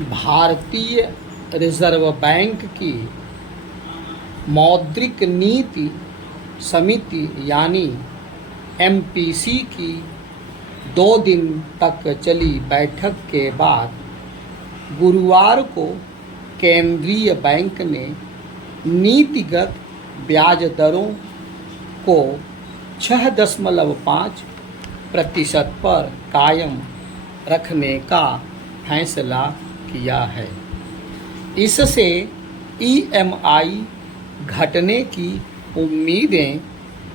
भारतीय reserve bank की मौद्रिक नीति समिति यानी एमपीसी की 2 दिन तक चली बैठक के बाद गुरुवार को केंद्रीय बैंक ने नीतिगत ब्याज दरों को 6.5% पर कायम रखने का फैसला किया है। इससे ईएमआई घटने की उम्मीदें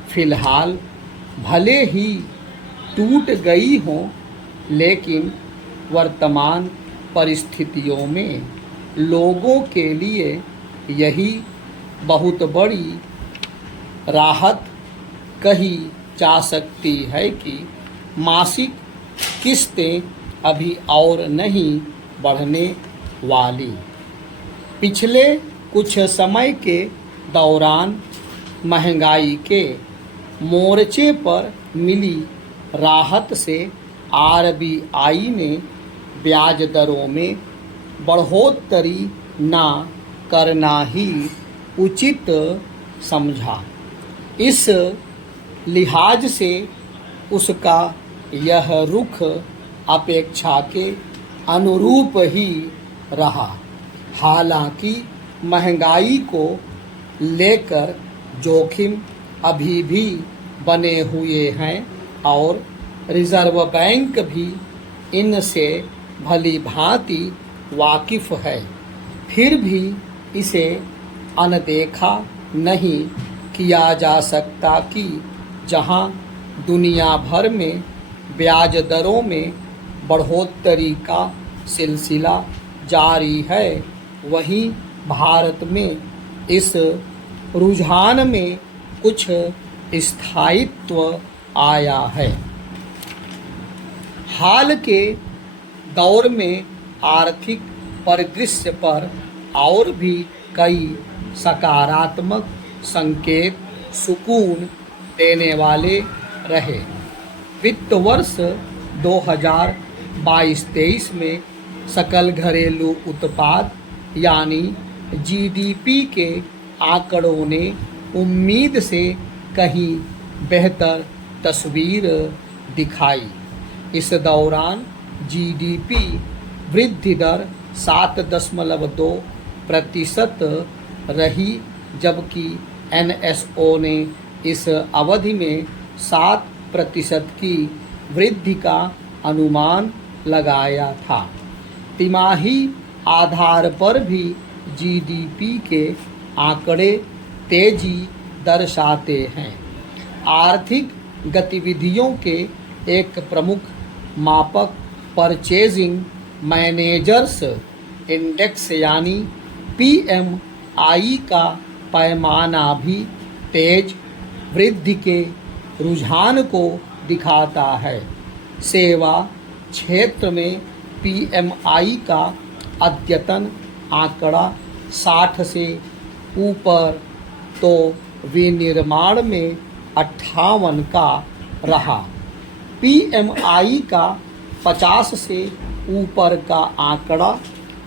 फिलहाल भले ही टूट गई हों, लेकिन वर्तमान परिस्थितियों में लोगों के लिए यही बहुत बड़ी राहत कही जा सकती है कि मासिक किस्तें अभी और नहीं बढ़ने वाली। पिछले कुछ समय के दौरान महंगाई के मोर्चे पर मिली राहत से आरबीआई ने ब्याज दरों में बढ़ोतरी ना करना ही उचित समझा। इस लिहाज से उसका यह रुख अपेक्षा के अनुरूप ही रहा। हालांकि महंगाई को लेकर जोखिम अभी भी बने हुए हैं और रिजर्व बैंक भी इनसे भली भांति वाकिफ है, फिर भी इसे अनदेखा नहीं किया जा सकता कि जहां दुनिया भर में ब्याज दरों में बढ़ोतरी का सिलसिला जारी है, वहीं भारत में इस रुझान में कुछ स्थायित्व आया है। हाल के दौर में आर्थिक परिदृश्य पर और भी कई सकारात्मक संकेत सुकून देने वाले रहे। वित्त वर्ष 2022-23 में सकल घरेलू उत्पाद यानी जीडीपी के आंकड़ों ने उम्मीद से कहीं बेहतर तस्वीर दिखाई। इस दौरान जीडीपी वृद्धि दर 7.2% रही, जबकि एनएसओ ने इस अवधि में 7% की वृद्धि का अनुमान लगाया था। तिमाही आधार पर भी जीडीपी के आंकड़े तेजी दर्शाते हैं। आर्थिक गतिविधियों के एक प्रमुख मापक परचेजिंग मैनेजर्स इंडेक्स यानी पीएमआई का पैमाना भी तेज वृद्धि के रुझान को दिखाता है। सेवा क्षेत्र में पीएमआई का अद्यतन आंकड़ा 60 से ऊपर तो विनिर्माण में 58 का रहा। पीएमआई का 50 से ऊपर का आंकड़ा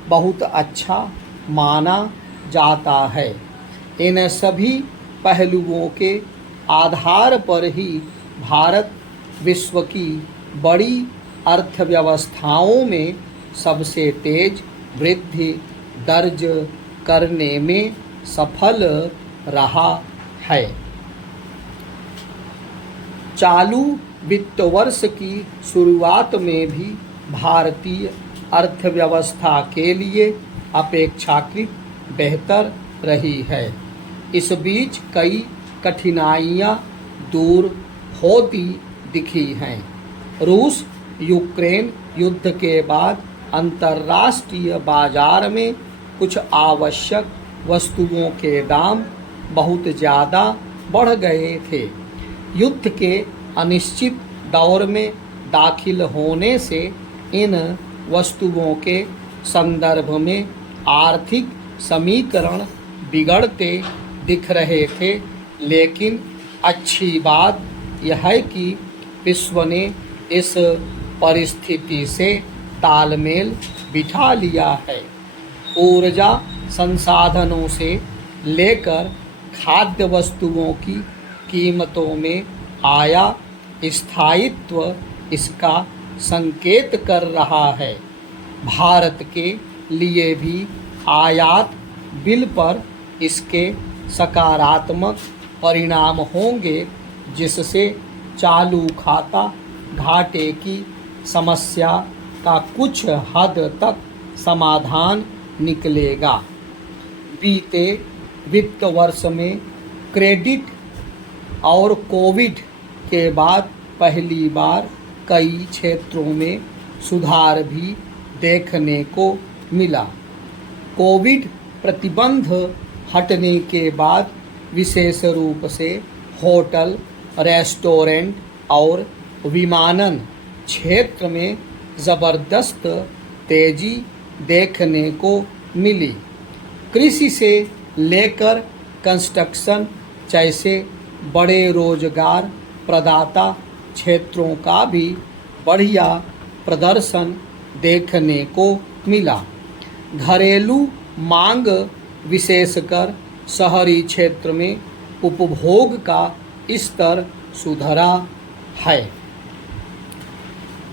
बहुत अच्छा माना जाता है। इन सभी पहलुओं के आधार पर ही भारत विश्व की बड़ी अर्थव्यवस्थाओं में सबसे तेज वृद्धि दर्ज करने में सफल रहा है। चालू वित्त वर्ष की शुरुआत में भी भारतीय अर्थव्यवस्था के लिए अपेक्षाकृत बेहतर रही है। इस बीच कई कठिनाइयां दूर होती दिखी हैं। रूस यूक्रेन युद्ध के बाद अंतर्राष्ट्रीय बाजार में कुछ आवश्यक वस्तुओं के दाम बहुत ज़्यादा बढ़ गए थे। युद्ध के अनिश्चित दौर में दाखिल होने से इन वस्तुओं के संदर्भ में आर्थिक समीकरण बिगड़ते दिख रहे थे, लेकिन अच्छी बात यह है कि विश्व ने इस परिस्थिति से तालमेल बिठा लिया है। ऊर्जा संसाधनों से लेकर खाद्य वस्तुओं की कीमतों में आया स्थायित्व इसका संकेत कर रहा है। भारत के लिए भी आयात बिल पर इसके सकारात्मक परिणाम होंगे, जिससे चालू खाता घाटे की समस्या का कुछ हद तक समाधान निकलेगा। बीते वित्त वर्ष में क्रेडिट और कोविड के बाद पहली बार कई क्षेत्रों में सुधार भी देखने को मिला। कोविड प्रतिबंध हटने के बाद विशेष रूप से होटल, रेस्टोरेंट और विमानन क्षेत्र में ज़बरदस्त तेजी देखने को मिली। कृषि से लेकर कंस्ट्रक्शन जैसे बड़े रोजगार प्रदाता क्षेत्रों का भी बढ़िया प्रदर्शन देखने को मिला। घरेलू मांग विशेषकर शहरी क्षेत्र में उपभोग का स्तर सुधरा है।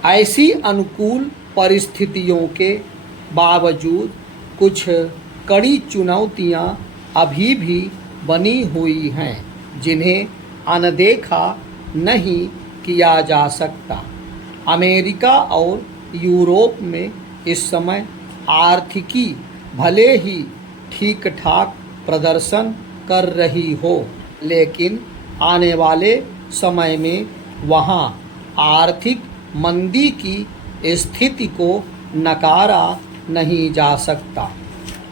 ऐसी अनुकूल परिस्थितियों के बावजूद कुछ कड़ी चुनौतियां अभी भी बनी हुई हैं, जिन्हें अनदेखा नहीं किया जा सकता। अमेरिका और यूरोप में इस समय आर्थिकी भले ही ठीक ठाक प्रदर्शन कर रही हो, लेकिन आने वाले समय में वहाँ आर्थिक मंदी की स्थिति को नकारा नहीं जा सकता।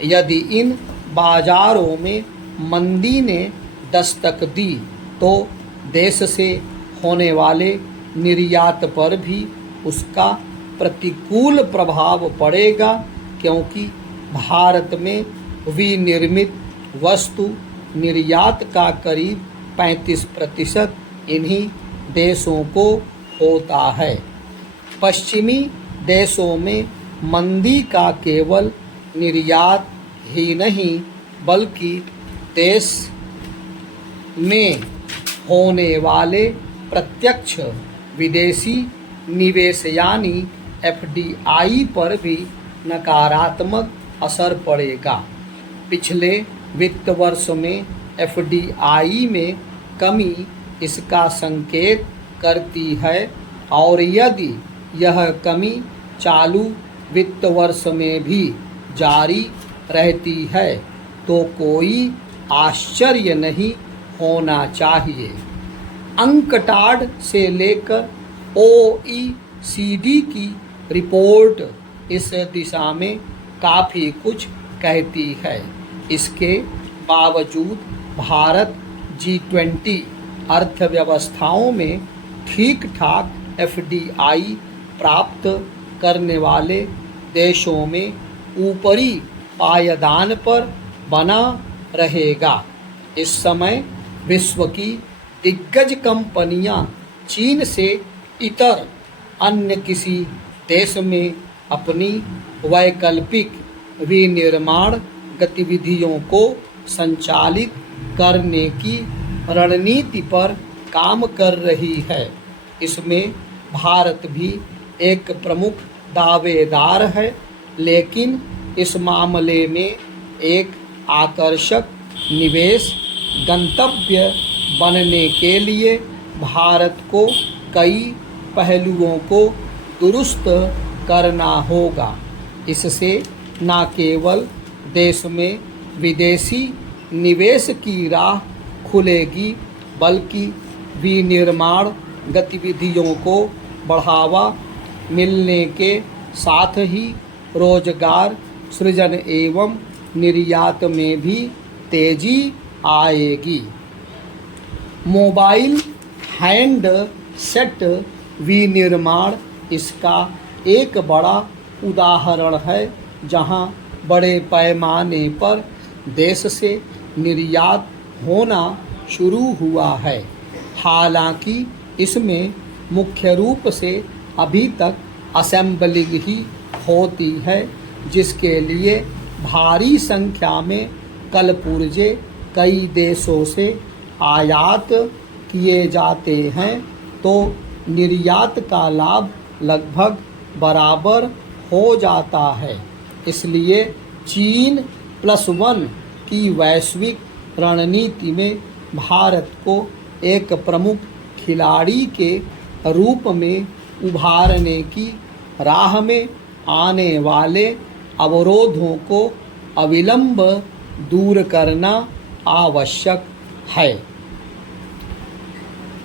यदि इन बाजारों में मंदी ने दस्तक दी तो देश से होने वाले निर्यात पर भी उसका प्रतिकूल प्रभाव पड़ेगा, क्योंकि भारत में विनिर्मित वस्तु निर्यात का करीब 35% इन्हीं देशों को होता है। पश्चिमी देशों में मंदी का केवल निर्यात ही नहीं बल्कि देश में होने वाले प्रत्यक्ष विदेशी निवेश यानी FDI पर भी नकारात्मक असर पड़ेगा। पिछले वित्त वर्ष में FDI में कमी इसका संकेत करती है और यदि यह कमी चालू वित्त वर्ष में भी जारी रहती है तो कोई आश्चर्य नहीं होना चाहिए। अंकटाड से लेकर OECD की रिपोर्ट इस दिशा में काफ़ी कुछ कहती है। इसके बावजूद भारत G20 अर्थव्यवस्थाओं में ठीक ठाक FDI प्राप्त करने वाले देशों में ऊपरी पायदान पर बना रहेगा। इस समय विश्व की दिग्गज कंपनियां चीन से इतर अन्य किसी देश में अपनी वैकल्पिक विनिर्माण गतिविधियों को संचालित करने की रणनीति पर काम कर रही है। इसमें भारत भी एक प्रमुख दावेदार है, लेकिन इस मामले में एक आकर्षक निवेश गंतव्य बनने के लिए भारत को कई पहलुओं को दुरुस्त करना होगा। इससे न केवल देश में विदेशी निवेश की राह खुलेगी बल्कि विनिर्माण गतिविधियों को बढ़ावा मिलने के साथ ही रोजगार सृजन एवं निर्यात में भी तेजी आएगी। मोबाइल हैंडसेट विनिर्माण इसका एक बड़ा उदाहरण है, जहां बड़े पैमाने पर देश से निर्यात होना शुरू हुआ है। हालांकि इसमें मुख्य रूप से अभी तक असेंबलिंग ही होती है, जिसके लिए भारी संख्या में कलपुर्जे कई देशों से आयात किए जाते हैं, तो निर्यात का लाभ लगभग बराबर हो जाता है। इसलिए चीन+1 की वैश्विक रणनीति में भारत को एक प्रमुख खिलाड़ी के रूप में उभारने की राह में आने वाले अवरोधों को अविलंब दूर करना आवश्यक है।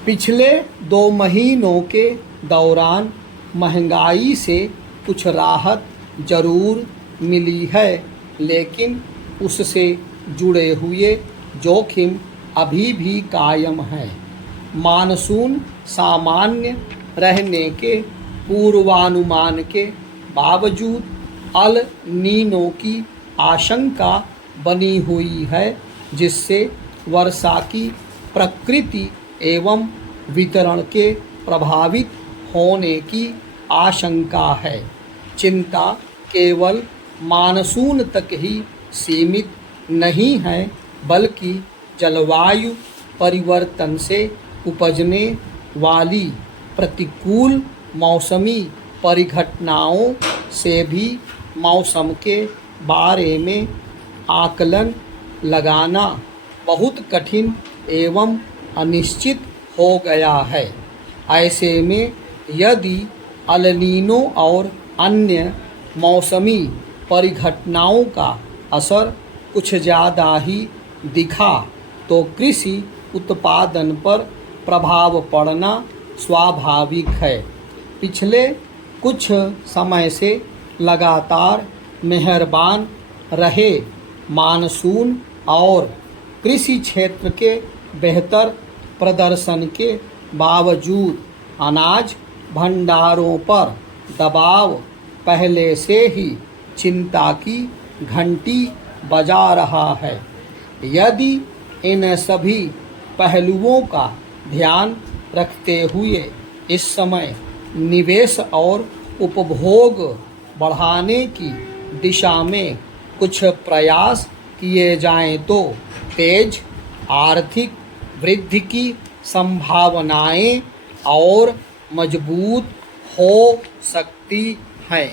पिछले 2 महीनों के दौरान महंगाई से कुछ राहत जरूर मिली है, लेकिन उससे जुड़े हुए जोखिम अभी भी कायम हैं। मानसून सामान्य रहने के पूर्वानुमान के बावजूद अल नीनो की आशंका बनी हुई है, जिससे वर्षा की प्रकृति एवं वितरण के प्रभावित होने की आशंका है। चिंता केवल मानसून तक ही सीमित नहीं है, बल्कि जलवायु परिवर्तन से उपजने वाली प्रतिकूल मौसमी परिघटनाओं से भी मौसम के बारे में आकलन लगाना बहुत कठिन एवं अनिश्चित हो गया है। ऐसे में यदि अल नीनो और अन्य मौसमी परिघटनाओं का असर कुछ ज़्यादा ही दिखा, तो कृषि उत्पादन पर प्रभाव पड़ना स्वाभाविक है। पिछले कुछ समय से लगातार मेहरबान रहे मानसून और कृषि क्षेत्र के बेहतर प्रदर्शन के बावजूद अनाज भंडारों पर दबाव पहले से ही चिंता की घंटी बजा रहा है। यदि इन सभी पहलुओं का ध्यान रखते हुए इस समय निवेश और उपभोग बढ़ाने की दिशा में कुछ प्रयास किए जाएं, तो तेज आर्थिक वृद्धि की संभावनाएं और मजबूत हो सकती हैं।